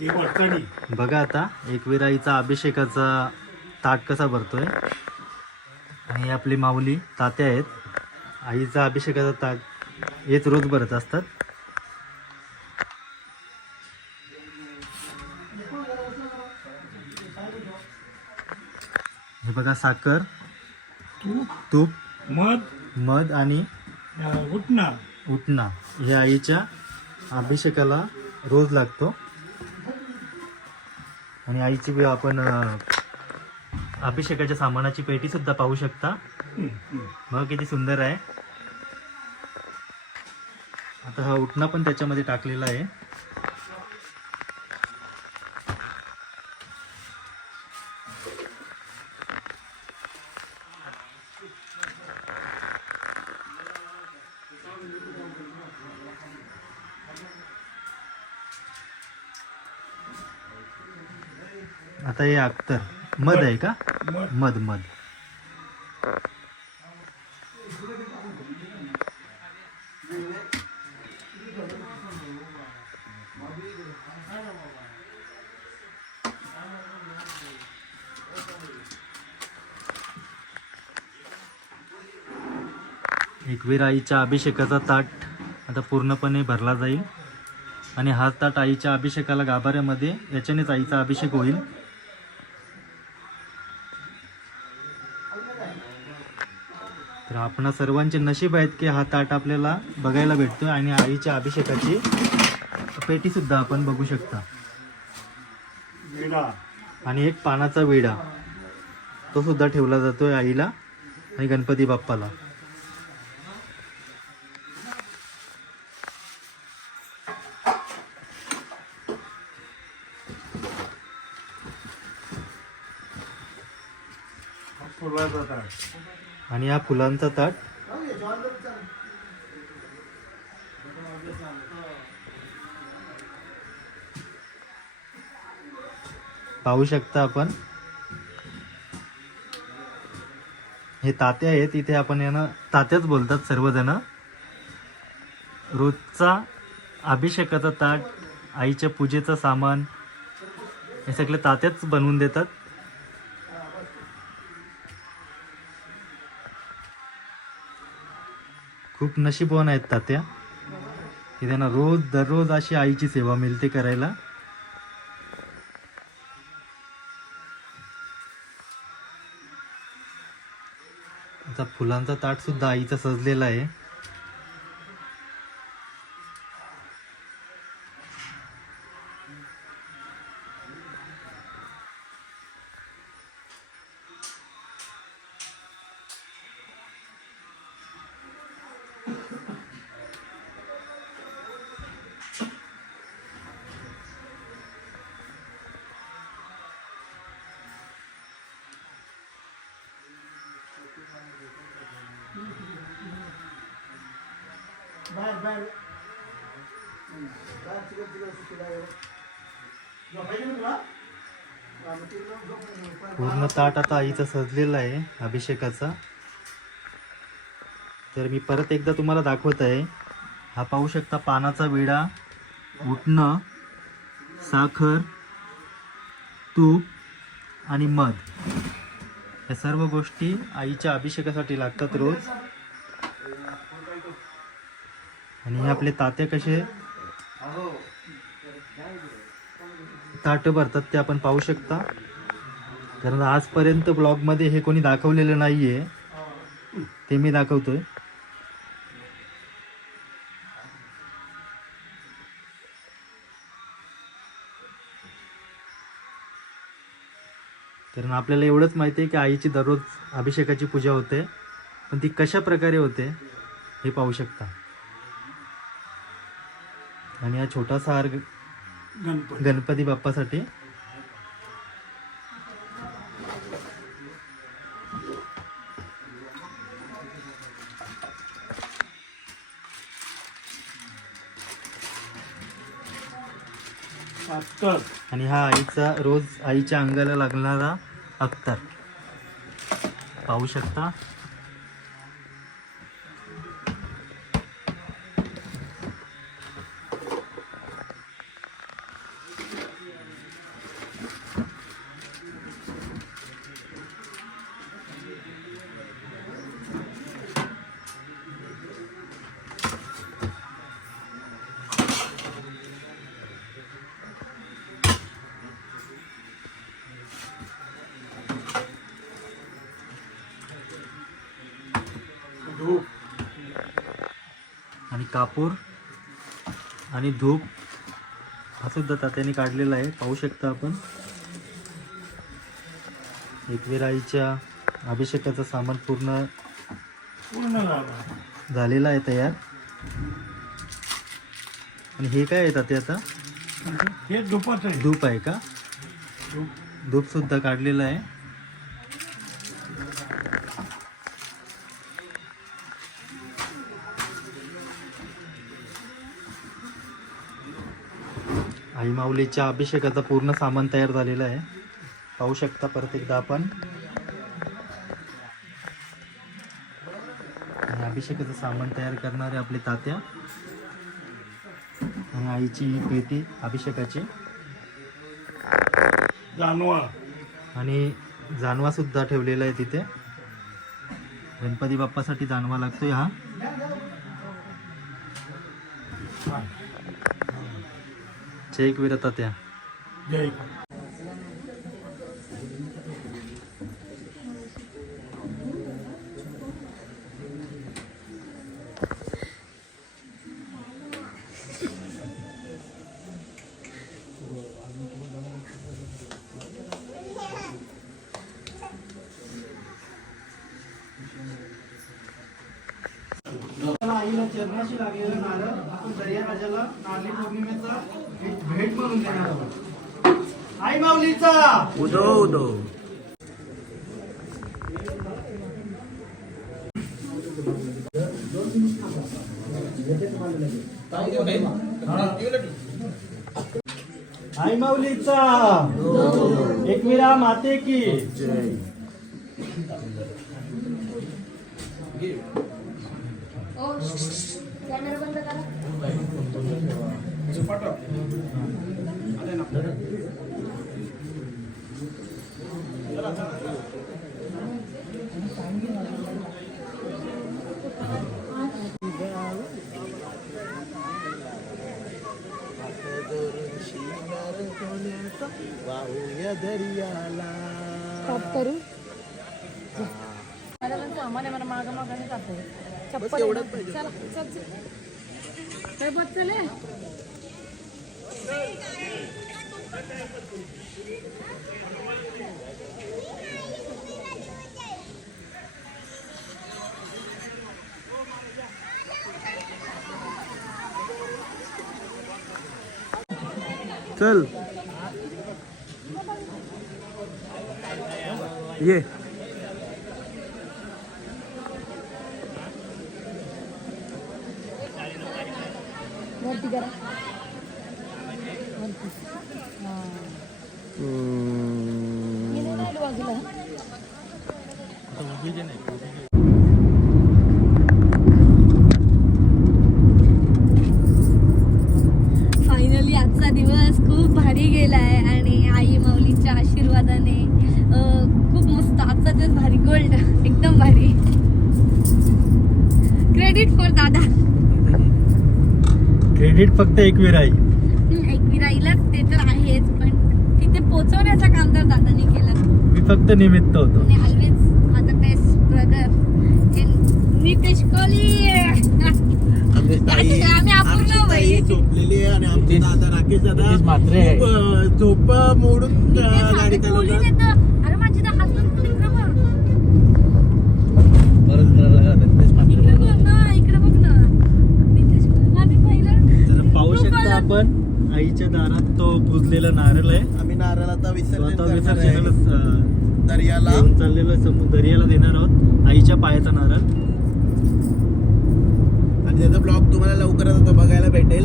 बघा आता एकवीर आईचा अभिषेकाचा ताट कसा भरतोय. आणि आपली माऊली तात्या आहेत. आईचा अभिषेकाचा ताट हेच रोज भरत असतात. हे बघा साखर, तूप, मध आणि उटणा हे आईच्या अभिषेकाला रोज लागतो. आणि आईची आपण अभिषेकाच्या सामानाची पेटी सुद्धा पाहू शकता. बघा किती सुंदर आहे. आता हा उटणा पण त्याच्यामध्ये टाकलेला आहे. आता हे अख्तर मध आहे का? मध मध एकवीर आईच्या अभिषेकाचा ताट आता पूर्णपणे भरला जाईल. आणि हा ताट आईच्या अभिषेकाला गाभाऱ्यामध्ये याच्यानेच आईचा अभिषेक होईल. तर आपणा सर्वांचे नशीब आहेत की हा ताट आपल्याला बघायला भेटतो. आणि आईच्या अभिषेकाची पेटी सुद्धा आपण बघू शकता. आणि एक पानाचा विडा तो सुद्धा ठेवला जातोय आईला आणि गणपती बाप्पाला. आणि हा फुलांचा ताट पाहू शकता आपण. हे तात्या आहेत. इथे आपण यांना तात्याच बोलतात सर्वजण. रोजचा अभिषेकाचा ताट, आईच्या पूजेचं सामान हे सगळे तात्याच बनवून देतात. खूप नशीबवान आहेत तात्या की त्यांना रोज दररोज अशी आईची सेवा मिळते करायला. आता फुलांचा ताट सुद्धा आईचा सजलेला आहे. पूर्ण ताट आता आईचा सजलेला आहे अभिषेकाचा. तर मी परत एकदा तुम्हाला दाखवत आहे. हा पाहू शकता पानाचा विडा, उटणं, साखर, तूप आणि मध या सर्व गोष्टी आईच्या अभिषेकासाठी लागतात रोज. आणि हे आपले तात्या कसे ताट भरतात ते आपण पाहू शकता. कारण आजपर्यंत ब्लॉगमध्ये हे कोणी दाखवलेलं नाहीये, ते मी दाखवतोय. कारण आपल्याला एवढंच माहिती आहे की आईची दररोज अभिषेकाची पूजा होते, पण ती कशा प्रकारे होते हे पाहू शकता. आणि हा छोटासा हार गणपती बाप्पासाठी. आणि हा आईचा रोज आईच्या अंगाला लागणारा अत्तर पाहू शकता. कापूर आणि धूप हा सुद्धा तात्याने काढलेला आहे, पाहू शकता आपण. एकवीर आईच्या अभिषेकाचं सामान पूर्ण झालेलं आहे तयार. आणि हे काय आहे तात्या आता? हे धूपच आहे. धूप आहे का? धूप सुद्धा काढलेलं आहे. आई माऊलीच्या अभिषेकाचं पूर्ण सामान तयार झालेलं आहे, पाहू शकता परत एकदा आपण. आणि अभिषेकाचं सामान तयार करणारे आपले तात्या आणि आईची ही पेटी अभिषेकाची. जानवा आणि जानवा सुद्धा ठेवलेला आहे तिथे. गणपती बाप्पासाठी जानवा लागतोय हा. जय एकवीर तात्या. जय. आईला चरणाशी लागलेला नारळ आपण दर्या राजाला नारळी पौर्णिमेचा भेट म्हणून देणार आहोत. आई माऊलीचा उदो उदो. आई माऊलीचा एकवीरा माते की जय. कॅमेरा बंद करा. स्टॉप करू. मला पण सामान आहे, मला मागं मागाने जातो. चप्पल एवढंच पाहिजे. चला चल चल. काय बस चले. चल ये. वरती करा. वरती. हां. मी नाही आलो बाजूला. फायनली आजचा दिवस खूप भारी गेला आहे आणि आई माऊलीच्या आशीर्वादाने खूप मस्त आजचा दिवस भारी. गोल्ड एकदम भारी. क्रेडिट फॉर दादा. क्रेडिट फक्त एकवीर आई. एकवीर आईलाच ते तर आहेच, पण तिथे पोहोचवण्याचा काम तर दादाने केलं. मी फक्त निमित्त होतो. आणि ऑलवेज माझा बेस्ट ब्रदर नितेश कोहली. आम्ही अपूर्ण बाई. झोपलेली आहे आणि आमचे दादा राकेश दादा मात्रे आहे. झोप मोडून गाडी कोहली चालवतात. देतं. अरे माझी तर हात पण इकडे बघ. इकडे बघ ना, इकडे बघ ना. नितेश कोहली आम्ही पहिलं पाहू शकता आपण आईच्या दारात तो पुजलेला नारळ आहे. आम्ही नारळ आता तो विसर्जन आता करणार आहे. विसर्जनाला दर्याला घेऊन चाललेलो दर्याला देणार आहोत आईच्या पायाचा नारळ. आणि त्याचा ब्लॉग तुम्हाला लवकरच आता बघायला भेटेल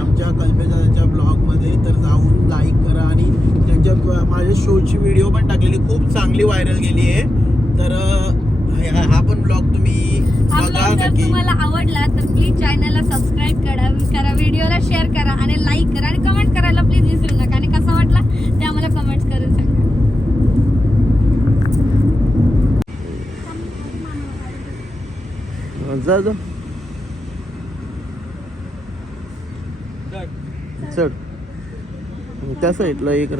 आमच्या कल्पेशच्या ब्लॉगमध्ये. तर जाऊन लाईक करा आणि त्यांच्या माझ्या शोची व्हिडिओ पण टाकलेली, खूप चांगली व्हायरल गेली आहे. तर हा पण ब्लॉग तुम्ही बघा जर नक्की. तुम्हाला आवडला तर प्लीज चॅनलला सबस्क्राईब करा, व्हिडिओला शेअर करा आणि लाईक करा आणि कमेंट करायला प्लीज विसरू नका. आणि कसा वाटला ते आम्हाला कमेंट्स करून सांगा. जा जा चढ त्या साईडला एक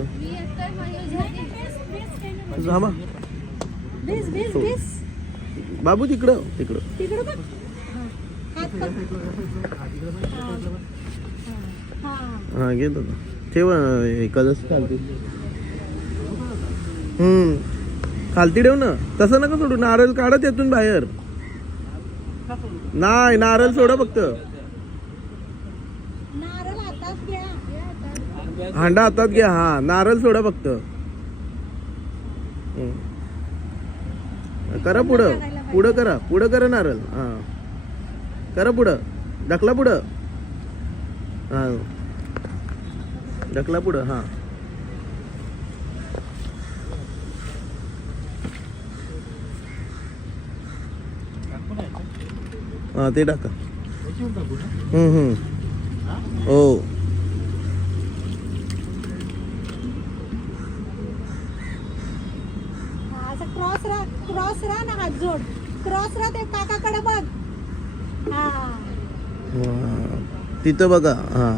जामा बाबू तिकडं तिकडं. तिकडे बघ. हा हा घेतो ना. ठेव कलर्स खालती. खालती ठेव ना. तसं नका सोडू. नारळ काढा त्यातून बाहेर. नाही नारळ सोडा फक्त. नारळ हातात घ्या. हांडा हातात घ्या. हा नारळ सोडा फक्त. करा पुढं. पुढं करा. पुढं करा नारळ. हा करा पुढं. ढकला पुढं. हा ढकला पुढं. हा हा ते टाका. हो असं क्रॉस राहा ना. हात जोड. क्रॉस राहा. ते काकाकडे बघ. हा तिथं बघा. हा